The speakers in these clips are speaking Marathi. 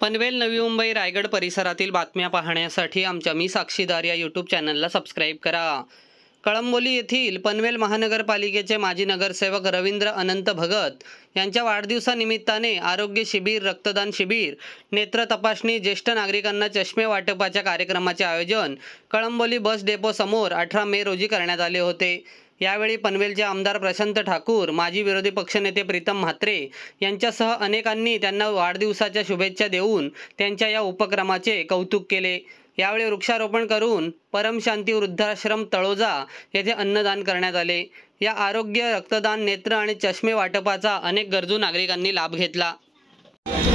पनवेल, नवी मुंबई, रायगड परिसरातील बातम्या पाहण्यासाठी आमच्या मी साक्षीदार या यूट्यूब चॅनलला सबस्क्राईब करा। कळंबोली येथील पनवेल महानगरपालिकेचे माजी नगरसेवक रवींद्र अनंत भगत यांच्या वाढदिवसानिमित्ताने आरोग्य शिबिर, रक्तदान शिबिर, नेत्र तपासणी, ज्येष्ठ नागरिकांना चष्मे वाटपाच्या कार्यक्रमाचे आयोजन कळंबोली बस डेपो समोर 18 मे रोजी करण्यात आले होते। यावेळी पनवेलचे आमदार प्रशांत ठाकूर, माजी विरोधी पक्षनेते प्रीतम म्हात्रे यांच्यासह अनेकांनी त्यांना वाढदिवसाच्या शुभेच्छा देऊन त्यांच्या या उपक्रमाचे कौतुक केले। यावेळी वृक्षारोपण करून परमशांती वृद्धाश्रम तळोजा येथे अन्नदान करण्यात आले। या आरोग्य, रक्तदान, नेत्र आणि चष्मे वाटपाचा अनेक गरजू नागरिकांनी लाभ घेतला।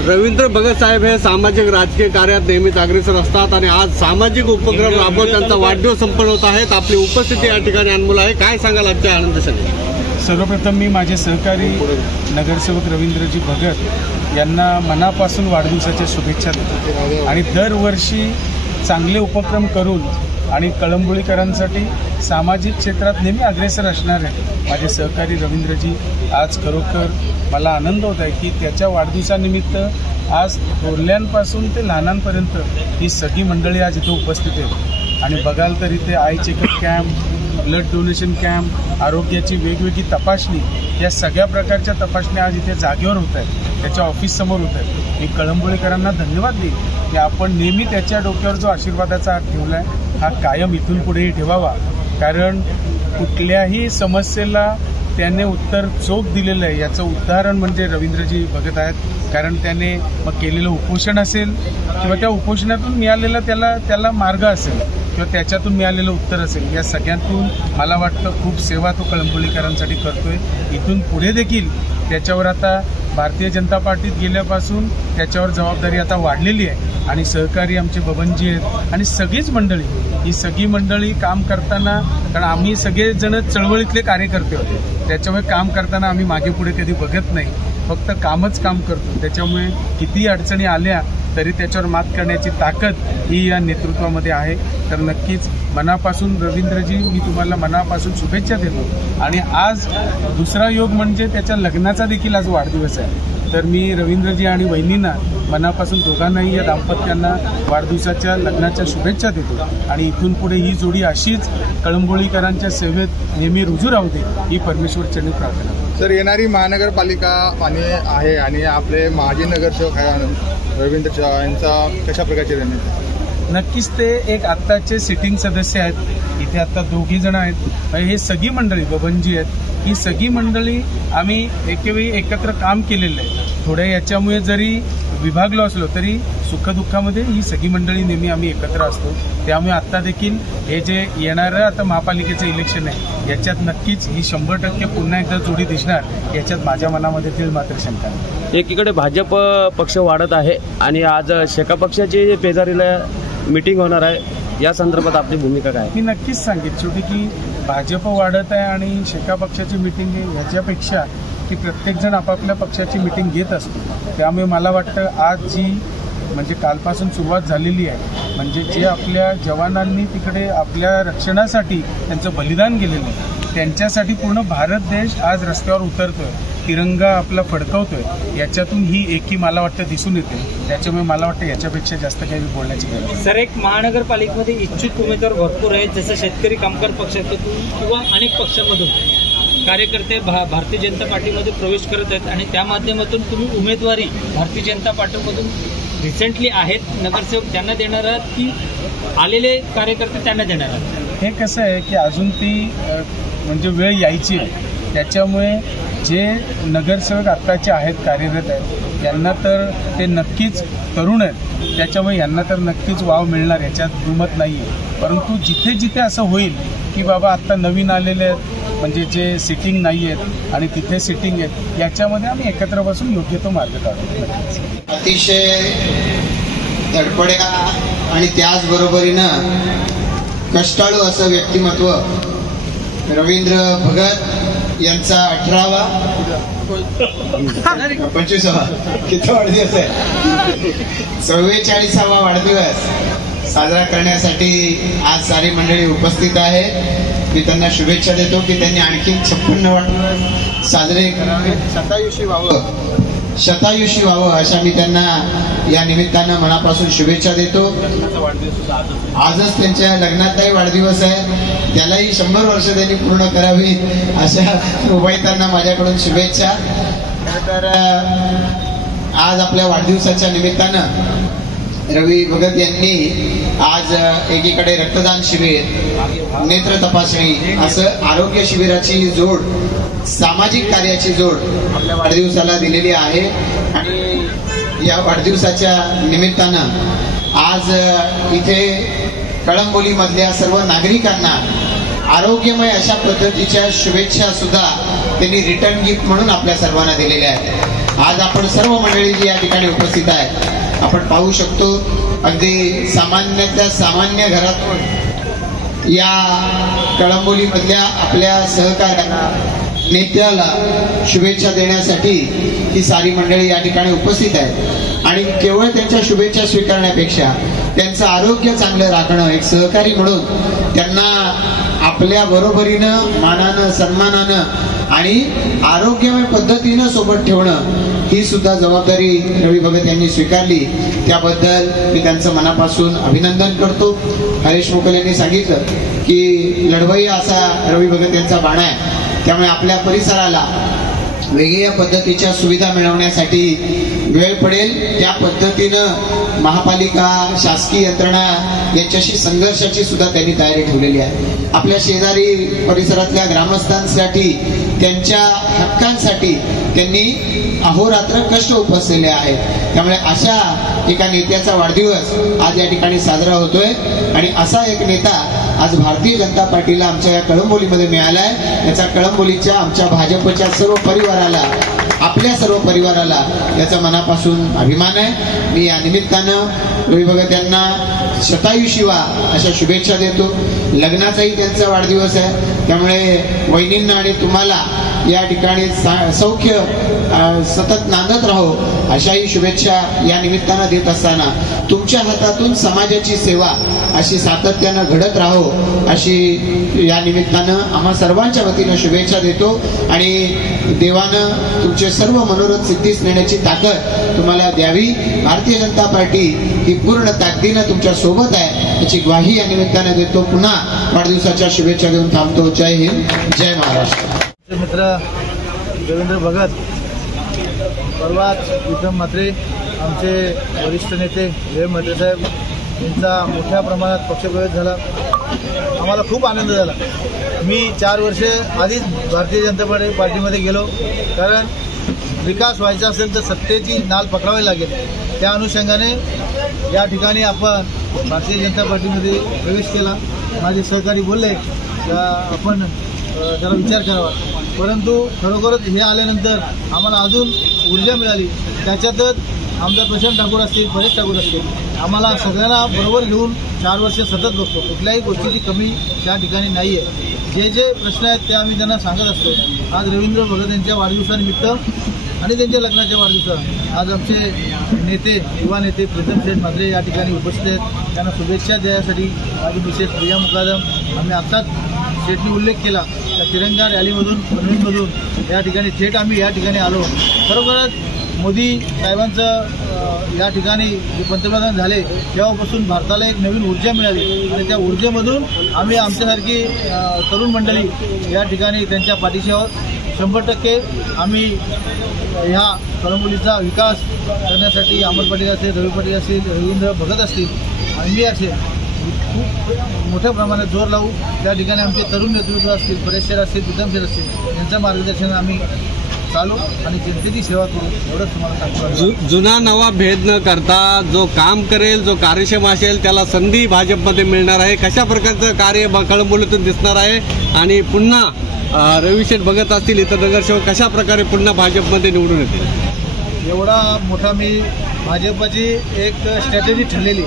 रवींद्र भगत साहेब हे सामाजिक राजकीय कार्यात नेहमीच अग्रेसर असतात आणि आज सामाजिक उपक्रम राबवत त्यांचा वाढदिवस संपन्न होत आहेत। आपली उपस्थिती या ठिकाणी अनमोल आहे। काय सांगाल आजच्या आनंदासाठी? सर्वप्रथम मी माझे सहकारी नगरसेवक रवींद्रजी भगत यांना मनापासून वाढदिवसाच्या शुभेच्छा देतो आणि दरवर्षी चांगले उपक्रम करून आणि कळंबोलीकरांसाठी सामाजिक क्षेत्रात नेहमी अग्रेसर असणारे माझे सहकारी रवींद्रजी आज खरोखर मला आनंद होत आहे की त्याच्या वाढदिवसानिमित्त आज थोरल्यांपासून ते लहानांपर्यंत ही सगळी मंडळी आज इथे उपस्थित आहेत आणि बघाल तर इथे I checkup camp, blood donation camp, आरोग्याची वेगवेगळी तपासणी, या सगळ्या प्रकारच्या तपासण्या आज इथे जागेवर होत आहेत, त्याच्या ऑफिससमोर होत आहेत। मी कळंबोलीकरांना धन्यवाद देईन की आपण नेहमी त्याच्या डोक्यावर जो आशीर्वादाचा हात ठेवला आहे हा कायम इथून पुढेही ठेवावा, कारण कुठल्याही समस्येला त्याने उत्तर चोख दिलेलं आहे। याचं उदाहरण म्हणजे रवींद्रजी भगत आहेत, कारण त्याने मग केलेलं उपोषण असेल किंवा त्या उपोषणातून मिळालेला त्याला मार्ग असेल किंवा त्याच्यातून मिळालेलं उत्तर असेल, या सगळ्यातून मला वाटतं खूप सेवा तो कळंबोलीकरांसाठी करतोय। इथून पुढे देखील त्याच्यावर आता भारतीय जनता पार्टीत गेल्यापासून त्याच्यावर जबाबदारी आता वाढलेली आहे आणि सहकारी आमचे बबनजी आहेत आणि सगळीच मंडळी, ही सगळी मंडळी काम करताना, कारण आम्ही सगळेजण चळवळीतले कार्यकर्ते होते, त्याच्यामुळे काम करताना आम्ही मागे पुढे कधी बघत नाही, फक्त कामच काम करतो। त्याच्यामुळे किती अडचणी आल्या तरी त्याच्यावर मात करण्याची ताकद ही या नेतृत्वामध्ये आहे। तर नक्कीच मनापासून रवींद्रजी मी तुम्हाला मनापासून शुभेच्छा देतो आणि आज दुसरा योग म्हणजे त्याच्या लग्नाचा देखील आज वाढदिवस आहे। तर मी रवींद्रजी आणि वहिनींना मनापासून दोघांनाही या दाम्पत्यांना वाढदिवसाच्या लग्नाच्या शुभेच्छा देतो आणि इथून पुढे ही जोडी अशीच कळंबोलीकरांच्या सेवेत नेहमी रुजू राहू दे ही परमेश्वरचरणी प्रार्थना करतो। सर, येणारी महानगरपालिका आहे आणि आपले माजी नगरसेवक रवींद्र यांचा कशा प्रकारचे रणनीती? नक्कीच ते एक आत्ताचे सिटिंग सदस्य आहेत, इथे आता 2 जण आहेत, हे सगळी मंडळी बबनजी आहेत, ही सगळी मंडळी आम्ही एकेवेळी एकत्र काम केलेलं आहे। थोड्या याच्यामुळे जरी विभागलो असलो तरी सुखदुःखामध्ये ही सगळी मंडळी नेहमी आम्ही एकत्र असतो। त्यामुळे आत्ता देखील हे जे येणारं आता महापालिकेचं इलेक्शन आहे याच्यात नक्कीच ही 100% पुन्हा एकदा जोडी दिसणार, याच्यात माझ्या मनामध्ये ते मात्र शंका नाही। एकीकडे भाजप पक्ष वाढत आहे आणि आज शेका पक्षाची पेजारीला मीटिंग होणार आहे, या संदर्भात आपली भूमिका काय? मी नक्कीच सांगेन शेवटी की भाजप वाढत आहे आणि शेका पक्षाची मीटिंग आहे याच्यापेक्षा की प्रत्येकजण आपापल्या पक्षाची मीटिंग घेत असतो। त्यामुळे मला वाटतं आज जी म्हणजे कालपासून सुरुवात झालेली आहे, म्हणजे जे आपल्या जवानांनी तिकडे आपल्या रक्षणासाठी त्यांचं बलिदान केलेलं आहे त्यांच्यासाठी पूर्ण भारत देश आज रस्त्यावर उतरतोय, तिरंगा आपला फडकवतोय, याच्यातून ही एकी मला वाटतं दिसून येते। त्याच्यामुळे मला वाटतं याच्यापेक्षा जास्त काही बोलण्याची गरज नाही। सर, एक महानगरपालिकेमध्ये इच्छुक उमेदवार भरपूर आहेत, जसं शेतकरी कामगार पक्षातून किंवा अनेक पक्षांमधून कार्यकर्ते भारतीय जनता पार्टीमध्ये प्रवेश करत आहेत आणि त्या माध्यमातून तुम्ही उमेदवारी भारतीय जनता पार्टीमधून रिसेंटली आहेत, नगरसेवक त्यांना देणार आहात की आलेले कार्यकर्ते त्यांना देणार आहात? हे कसं आहे की अजून ती म्हणजे वेळ यायची आहे, त्याच्यामुळे जे नगरसेवक आत्ताचे आहेत, कार्यरत आहेत, यांना तर ते नक्कीच तरुण आहेत, त्याच्यामुळे यांना तर नक्कीच वाव मिळणार, याच्यात दुमत नाही आहे। परंतु जिथे जिथे असं होईल की बाबा आत्ता नवीन आलेले आहेत म्हणजे जे सिटिंग नाही आहेत आणि तिथे सिटिंग आहेत, याच्यामध्ये आम्ही एकत्र बसून योग्य तो मार्ग काढू। अतिशय धडपड्या आणि त्याचबरोबरीनं कष्टाळू असं व्यक्तिमत्व रवींद्र भगत यांचा 18वा 25वा किती वाढदिवस आहे 44वा वाढदिवस साजरा करण्यासाठी आज सारी मंडळी उपस्थित आहे। मी त्यांना शुभेच्छा देतो की त्यांनी आणखी 56 साजरे करावे, 27 व्हावं, शतायुषी व्हावं अशा मी त्यांना या निमित्तानं मनापासून शुभेच्छा देतो. आजच त्यांच्या लग्नाचाही वाढदिवस आहे, त्यालाही 100 वर्ष त्यांनी पूर्ण करावी अशा उभयतांना माझ्याकडून शुभेच्छा. तर आज आपल्या वाढदिवसाच्या निमित्तानं रवी भगत यांनी आज एकीकडे रक्तदान शिबिर, नेत्र तपासणी असं आरोग्य शिबिराची जोड, सामाजिक कार्याची जोड आपल्या वाढदिवसाला दिलेली आहे. आणि या वाढदिवसाच्या निमित्तानं आज इथे कळंबोलीमधल्या सर्व नागरिकांना आरोग्यमय अशा पद्धतीच्या शुभेच्छा सुद्धा त्यांनी रिटर्न गिफ्ट म्हणून आपल्या सर्वांना दिलेल्या आहेत. आज आपण सर्व मंडळी जी या ठिकाणी उपस्थित आहेत, आपण पाहू शकतो अगदी सामान्यातल्या सामान्य घरातून या कळंबोलीमधल्या आपल्या सहकार्यांना, नेत्याला शुभेच्छा देण्यासाठी ही सारी मंडळी या ठिकाणी उपस्थित आहेत. आणि केवळ त्यांच्या शुभेच्छा स्वीकारण्यापेक्षा त्यांचं आरोग्य चांगलं राखणं, एक सहकारी म्हणून त्यांना आपल्या बरोबरीनं, मानानं, सन्मानानं आणि आरोग्यमय पद्धतीनं सोबत ठेवणं ही सुद्धा जबाबदारी रवी भगत यांनी स्वीकारली. त्याबद्दल मी त्यांचं मनापासून अभिनंदन करतो. हरीश मोकल यांनी सांगितलं की लढवय्या असा रवी भगत यांचा बाणा आहे, त्यामुळे आपल्या परिसराला वेगवेगळ्या पद्धतीच्या सुविधा मिळवण्यासाठी वेळ पडेल त्या पद्धतीनं महापालिका, शासकीय यंत्रणा यांच्याशी संघर्षाची सुद्धा त्यांनी तयारी ठेवलेली आहे. आपल्या शेजारी परिसरातल्या ग्रामस्थांसाठी, त्यांच्या हक्कांसाठी त्यांनी अहोरात्र कष्ट उपसलेले आहेत. त्यामुळे अशा एका नेत्याचा वाढदिवस आज या ठिकाणी साजरा होतोय. आणि असा एक नेता आज भारतीय जनता पार्टीला आमच्या या कळंबोलीमध्ये मिळाला आहे. याचा कळंबोलीच्या आमच्या भाजपच्या सर्व परिवाराला, आपल्या सर्व परिवाराला याचा मनापासून अभिमान आहे. मी या निमित्तानं रवी भगत यांना शतायुषी व्हा अशा शुभेच्छा देतो. लग्नाचाही त्यांचा वाढदिवस आहे, त्यामुळे वहिनींना आणि तुम्हाला या ठिकाणी सौख्य सतत नांदत राहो अशाही शुभेच्छा या निमित्तानं देत असताना तुमच्या हातातून समाजाची सेवा अशी सातत्यानं घडत राहो अशी या निमित्तानं आम्हा सर्वांच्या वतीनं शुभेच्छा देतो. आणि देवानं तुमचे सर्व मनोरथ सिद्धीस नेण्याची ताकद तुम्हाला द्यावी. भारतीय जनता पार्टी ही पूर्ण ताकदीनं तुमच्या सोबत आहे याची ग्वाही या निमित्तानं देतो. पुन्हा वाढदिवसाच्या शुभेच्छा देऊन थांबतो. जय हिंद, जय महाराष्ट्र. मित्र रवींद्र भगत, परवाच विक्रम म्हात्रे, आमचे वरिष्ठ नेते जय म्हात्रे साहेब यांचा मोठ्या प्रमाणात पक्षप्रवेश झाला. आम्हाला खूप आनंद झाला. मी 4 वर्षे आधीच भारतीय जनता पार्टीमध्ये गेलो, कारण विकास व्हायचा असेल तर सत्तेची नाल पकडावी लागेल. त्या अनुषंगाने या ठिकाणी आपण भारतीय जनता पार्टीमध्ये प्रवेश केला. माझे सहकारी बोलले आपण जरा विचार करावा, परंतु खरोखरच हे आल्यानंतर आम्हाला अजून ऊर्जा मिळाली. त्याच्यातच आमदार प्रशांत ठाकूर असतील, परेश ठाकूर असतील, आम्हाला सगळ्यांना बरोबर घेऊन 4 वर्ष सतत बसतो. कुठल्याही गोष्टीची कमी त्या ठिकाणी नाही आहे. जे जे प्रश्न आहेत ते आम्ही त्यांना सांगत असतो. आज रवींद्र भगत यांच्या वाढदिवसानिमित्त आणि त्यांच्या लग्नाच्या वाढदिवसाला आज आमचे नेते, युवा नेते प्रीतम शेठ म्हात्रे या ठिकाणी उपस्थित आहेत. त्यांना शुभेच्छा देण्यासाठी माझी मिसेस प्रिया मुकादम, आम्ही आत्ताच शेठनी उल्लेख केला त्या तिरंगा रॅलीमधून, पनवेलमधून या ठिकाणी थेट आम्ही या ठिकाणी आलो. खरोखरच मोदी साहेबांचं या ठिकाणी जे पंतप्रधान झाले तेव्हापासून भारताला एक नवीन ऊर्जा मिळाली आणि त्या ऊर्जेमधून आम्ही आमच्यासारखी तरुण मंडळी या ठिकाणी त्यांच्या पाठीशी आहोत. 100% आम्ही ह्या कळंबोलीचा विकास करण्यासाठी अमर पाटील असतील, रवी पाटील असतील, रवींद्र भगत असतील आणि मी असेल खूप मोठ्या प्रमाणात जोर लावू. त्या ठिकाणी आमचे तरुण नेतृत्व असतील, परेश सर असतील, प्रीतम सर असतील, यांच्या मार्गदर्शनाने आम्ही चालू आणि जनतेची सेवा करू एवढंच तुम्हाला सांगतो. जुना नवा भेद न करता जो काम करेल, जो कार्यक्षम असेल त्याला संधी भाजपमध्ये मिळणार आहे. कशा प्रकारचं कार्य कळंबोलीतून दिसणार आहे आणि पुन्हा रवीशेठ भगत असतील, इतर नगरसेवक कशा प्रकारे पुन्हा भाजपमध्ये निवडून येतील? एवढा मोठा मी भाजपची एक स्ट्रॅटेजी ठरलेली,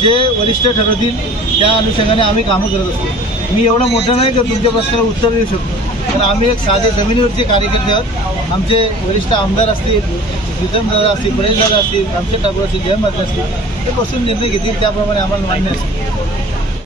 जे वरिष्ठ ठरवतील त्या अनुषंगाने आम्ही कामं करत असतो. मी एवढं मोठं नाही की तुमच्या प्रश्नाला उत्तर देऊ शकतो, तर आम्ही एक साधे जमिनीवरचे कार्यकर्ते आहोत. आमचे वरिष्ठ आमदार असतील, प्रीतम दादा असतील, परेश दादा असतील, रामशेठ ठाकूर असतील, जय म्हात्रे असतील, ते बसून निर्णय घेतील त्याप्रमाणे आम्हाला मान्य असेल.